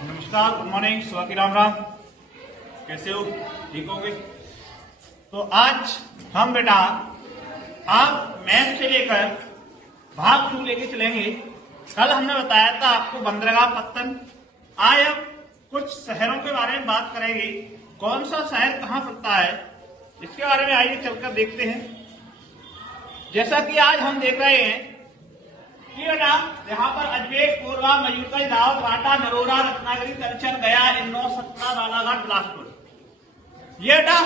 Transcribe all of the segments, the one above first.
नमस्कार, good morning, सुबह की राम राम। कैसे हो? ठीक होंगे? तो आज हम बेटा आप मैथ से लेकर भाग 2 लेके चलेंगे। कल हमने बताया था आपको बंदरगाह पत्तन। आज अब कुछ शहरों के बारे में बात करेंगे। कौन सा शहर कहाँ पड़ता है इसके बारे में आइए चलकर देखते हैं। जैसा कि आज हम देख रहे हैं कि बेटा यहाँ पर अजमेर, कोरबा, मयूरगंज, दाहोद, बाटा, नरोरा, रत्नागिरी, तलचर, गया, इन्नौर, सतना, बालाघाट, बिलासपुर। ये बेटा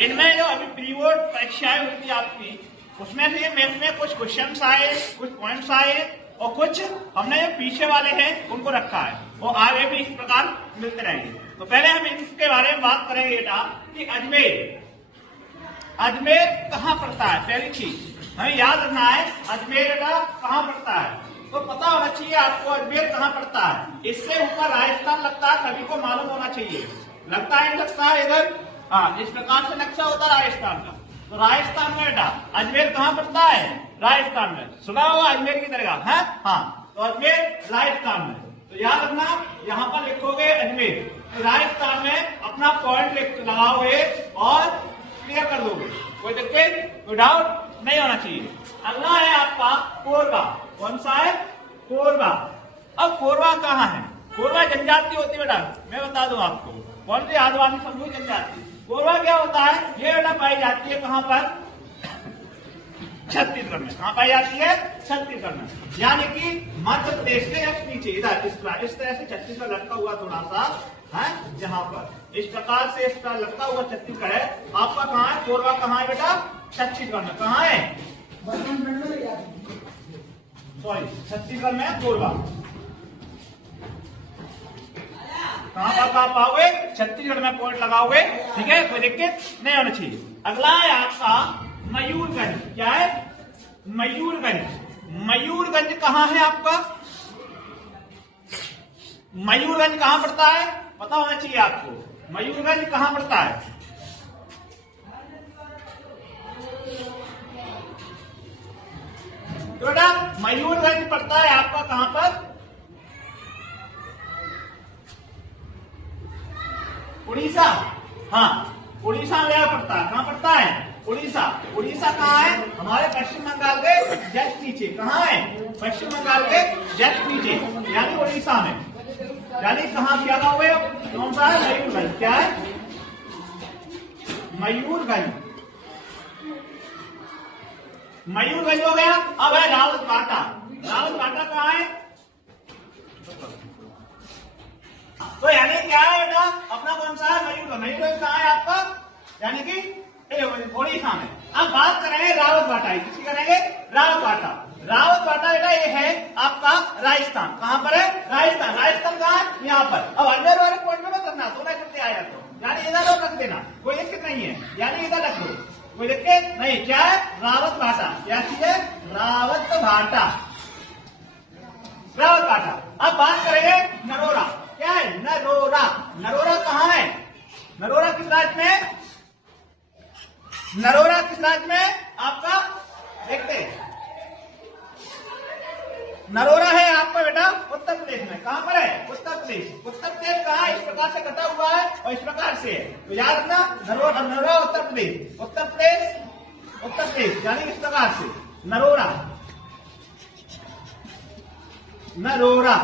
इनमें जो अभी प्री बोर्ड परीक्षाएं हुई थी आपकी, उसमें से मैथ में कुछ क्वेश्चंस आए, कुछ पॉइंट्स आए और कुछ हमने जो पीछे वाले हैं उनको रखा है। वो आगे भी इस प्रकार मिलते रहेंगे। तो पहले हम इसके बारे में बात करेंगे बेटा कि अजमेर कहाँ पड़ता है। पहली चीज हमें याद रखना है, अजमेर बेटा कहाँ पड़ता है। तो पता होना चाहिए आपको अजमेर कहाँ पड़ता है। इससे ऊपर राजस्थान लगता है, सभी को मालूम होना चाहिए। लगता है इधर, हाँ, इस प्रकार से नक्शा होता है राजस्थान का। तो राजस्थान में बेटा अजमेर कहाँ पड़ता है? राजस्थान में। सुना होगा अजमेर की दरगाह है, हाँ, तो अजमेर राजस्थान में। तो याद रखना, यहाँ पर लिखोगे अजमेर, तो राजस्थान में अपना पॉइंट लगाओगे और क्लियर कर दोगे। कोई दिक्कत, कोई डाउट नहीं होना चाहिए। अगला है आपका कोरबा। कौन सा है? कोरबा। अब कोरबा कहाँ है? कोरबा जनजाति होती है बेटा, मैं बता दूं आपको। कौन सी? आदिवासी समूह जनजाति। कोरबा क्या होता है? ये बेटा पाई जाती है कहाँ पर? छत्तीसगढ़ में। कहाँ पाई जाती है? छत्तीसगढ़ में, यानी कि मध्य प्रदेश के जस्ट नीचे इधर इस तरह से छत्तीसगढ़ लटका हुआ थोड़ा सा है। जहाँ पर इस प्रकार से इसका लटका हुआ छत्तीसगढ़ है। आपका कहाँ है? कोरबा कहाँ है बेटा? छत्तीसगढ़ में। कहाँ है? सॉरी, छत्तीसगढ़ में कोरबा। कहाँ पर आप पाओगे? छत्तीसगढ़ में पॉइंट लगाओगे, ठीक है, कोई दिक्कत नहीं होना चाहिए। अगला है आपका मयूरगंज। क्या है? मयूरगंज। मयूरगंज कहाँ है आपका? मयूरगंज कहाँ पड़ता है? पता होना चाहिए आपको। मयूरगंज कहाँ पड़ता है? तो बेटा मयूरगंज पड़ता है आपका कहां पर? उड़ीसा। हाँ, उड़ीसा में पड़ता है। कहां पड़ता है? उड़ीसा। उड़ीसा कहाँ है? हमारे पश्चिम बंगाल के जस्ट नीचे। कहाँ है? पश्चिम बंगाल के जस्ट नीचे, यानी उड़ीसा में। यानी कहाँ क्या हुए? कौन सा है? मयूरगंज। क्या है? मयूरगंज। मयूरगंज हो गया। अब है रावतबाटा। रावतबाटा कहाँ है? तो यानी क्या है बेटा अपना? कौन सा है? मयूरगंज। मयूरगंज कहाँ है आपका? यानी कि उड़ीसा में। अब बात करेंगे रावतबाटा की। किसकी करेंगे? रावतबाटा। रावतबाटा बेटा ये है आपका राजस्थान। कहाँ पर है? राजस्थान। राजस्थान कहाँ है? यहाँ पर। अब अजमेर वाले पॉइंट में मत करना, तो करते आया तो यानी इधर रख देना, कोई दिक्कत नहीं है, यानी इधर रख दो, कोई दिक्कत नहीं। क्या है? रावतबाटा। क्या चीज है? रावतबाटा। रावतबाटा। अब बात करेंगे नरोरा। क्या है? नरोरा। नरोरा कहाँ है? नरोरा किस राज्य में? नरोरा किस राज्य में आपका? देखते हैं। नरोरा है आपका बेटा उत्तर प्रदेश में। कहां पर है? उत्तर प्रदेश। उत्तर प्रदेश कहाँ? इस प्रकार से कटा हुआ है और इस प्रकार से है, तो याद रखना नरोरा उत्तर प्रदेश। उत्तर प्रदेश, उत्तर प्रदेश, यानी इस प्रकार से नरोरा। नरोरा,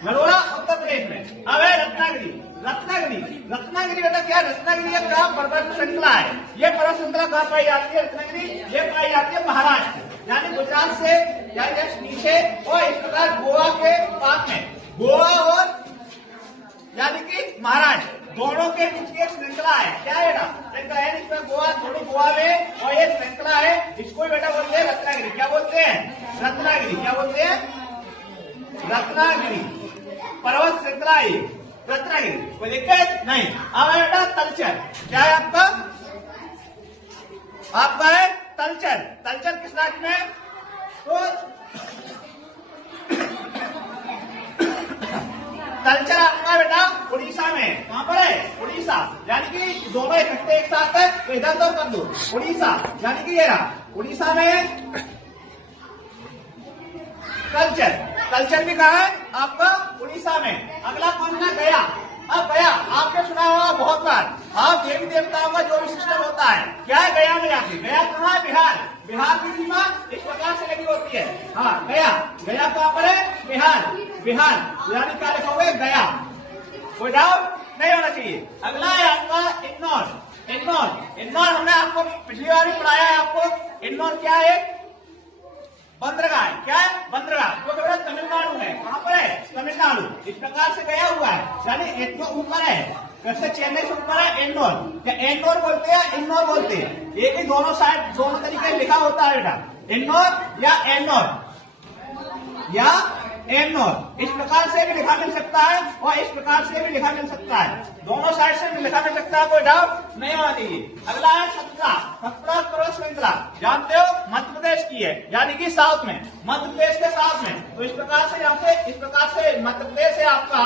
नरोरा उत्तर प्रदेश में। अब है रत्नागिरी। रत्नागिरी। रत्नागिरी बेटा क्या? रत्नागिरी का पर्वत श्रृंखला है। ये पर्वत श्रृंखला कहाँ पाई जाती है? रत्नागिरी ये पाई जाती है महाराष्ट्र, यानी गुजरात से या जस्ट नीचे और इस प्रकार गोवा के पास में। गोवा और यानी कि महाराष्ट्र दोनों के बीच की एक श्रृंखला है। क्या है बेटा? श्रृंखला है। इसमें गोवा, थोड़ी गोवा में और ये श्रृंखला है, इसको बेटा बोलते हैं रत्नागिरी। क्या बोलते हैं? रत्नागिरी। क्या बोलते हैं? रत्नागिरी पर्वत श्रृंखला है रत्नागिरी, कोई दिक्कत नहीं। अब है बेटा तलचर। क्या है आपका? आपका है तलचर। तलचर किस राज्य में? तो तलचर आपका बेटा उड़ीसा में। कहां पर है? उड़ीसा, यानी कि दोनों इकट्ठे एक साथ है, तो इधर तो कर दो उड़ीसा, यानी कि ये रहा उड़ीसा में तलचर। कल्चर भी कहाँ है आपका उड़ीसा में। अगला कौन है गया। अब गया आपने सुना होगा बहुत बार, आप देवी देवताओं का जो भी सिस्टम होता है क्या है गया में जाके। गया कहाँ है बिहार। बिहार की सीमा इस प्रकार से लगी होती है। हाँ गया, गया कहाँ पर है बिहार। बिहार यानी क्या लिखोगे गया, कोई डाउट नहीं होना चाहिए। अगला है आपका इंदौर। इंदौर, इंदौर हमने आपको पिछली बार भी पढ़ाया है आपको। इंदौर क्या है बंदरगाह है। क्या है बंदरगाह, तो बेटा तमिलनाडु है। कहाँ पर है तमिलनाडु। इस प्रकार से गया हुआ है यानी एक तो ऊपर है, वैसे चेन्नई से ऊपर है इंदौर। क्या इंदौर बोलते हैं इंदौर बोलते हैं, एक ही दोनों साइड दोनों तरीके लिखा होता है बेटा, इंदौर या एन्नौर या एन्नौर। इस प्रकार से भी लिखा मिल सकता है और इस प्रकार से भी लिखा मिल सकता है, दोनों साइड से भी लिखा मिल सकता है, कोई डाउट नहीं होना चाहिए। अगला है सतपुड़ा। सतपुड़ा पर्वत श्रृंखला जानते हो मध्य प्रदेश की है, यानी कि साउथ में, मध्य प्रदेश के साउथ में। तो इस प्रकार से यहाँ पे इस प्रकार से मध्य प्रदेश है आपका,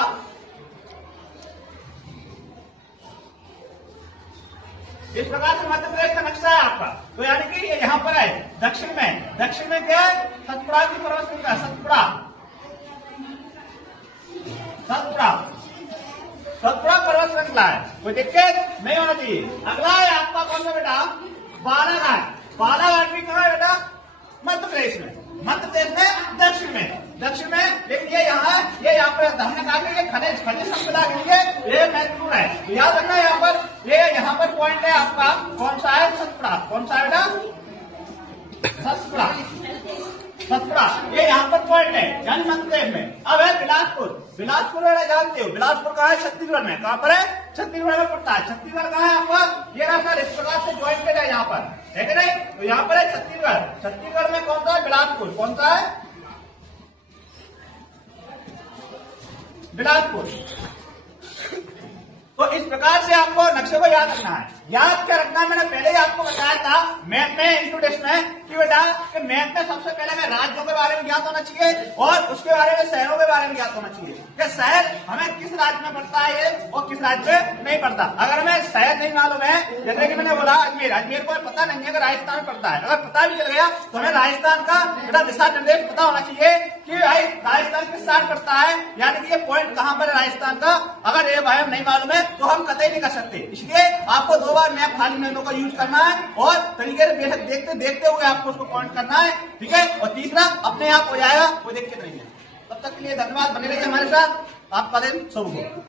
इस प्रकार से मध्य प्रदेश का नक्शा है आपका। तो यानी कि ये यहाँ पर है दक्षिण में। दक्षिण में क्या है सतपुड़ा की पर्वत श्रृंखला। सतपुड़ा, सतपुड़ा, सतपुड़ा पर्वत श्रृंखला है, कोई दिक्कत नहीं होना चाहिए। अगला है आपका कौन सा बेटा बालाघाट। बालाघाट भी कहाँ है बेटा मध्य प्रदेश में। मध्य प्रदेश में दक्षिण में, दक्षिण में। लेकिन ये यहाँ पर हमने कहा कि ये खनिज खनिज संपदा के लिए ये महत्वपूर्ण है, याद रखना। यहाँ पर ये यहाँ पर पॉइंट है आपका कौन सा है सतपुड़ा। कौन सा है बेटा सतपुड़ा। सतपुड़ा ये यहाँ पर पॉइंट है यानी मध्य प्रदेश में। अब है बिलासपुर। बिलासपुर जानते हो बिलासपुर कहाँ है छत्तीसगढ़ में। कहाँ पर है छत्तीसगढ़ में पड़ता है। छत्तीसगढ़ कहाँ है आपका ये रहा इस प्रकार से ज्वाइन किया जाए यहाँ पर, है कि नहीं। तो यहाँ पर है छत्तीसगढ़। छत्तीसगढ़ में कौन सा है बिलासपुर। कौन सा है बिलासपुर। तो इस प्रकार से आपको नक्शे को याद रखना है। याद क्या रखना है मैंने पहले ही आपको बताया था मैप में इंट्रोडक्शन में कि बेटा कि मैप में सबसे पहले हमें राज्यों के बारे में ज्ञात होना चाहिए और उसके बारे में शहरों के बारे में ज्ञात होना चाहिए कि शहर हमें किस राज्य में पड़ता है और किस राज्य में नहीं पड़ता। अगर हमें शहर नहीं मालूम है, जैसे कि मैंने बोला अजमेर, अजमेर को पता नहीं है कि राजस्थान में पड़ता है। अगर पता भी चल गया तो हमें राजस्थान का बेटा दिशा निर्देश पता होना चाहिए कि भाई राजस्थान किस साइड पड़ता है, यानी कि ये पॉइंट कहाँ पर है राजस्थान का। अगर ये भाई नहीं मालूम है तो हम कतई नहीं कर सकते। इसलिए आपको 2 बार मैप खाली मैनों का यूज करना है और तरीके से देखते देखते हुए आपको उसको पॉइंट करना है, ठीक है। और तीसरा अपने आप हो जाएगा, कोई दिक्कत नहीं है। तब तक के लिए धन्यवाद, बने रहिए हमारे साथ। आपका दिन शुभ हो।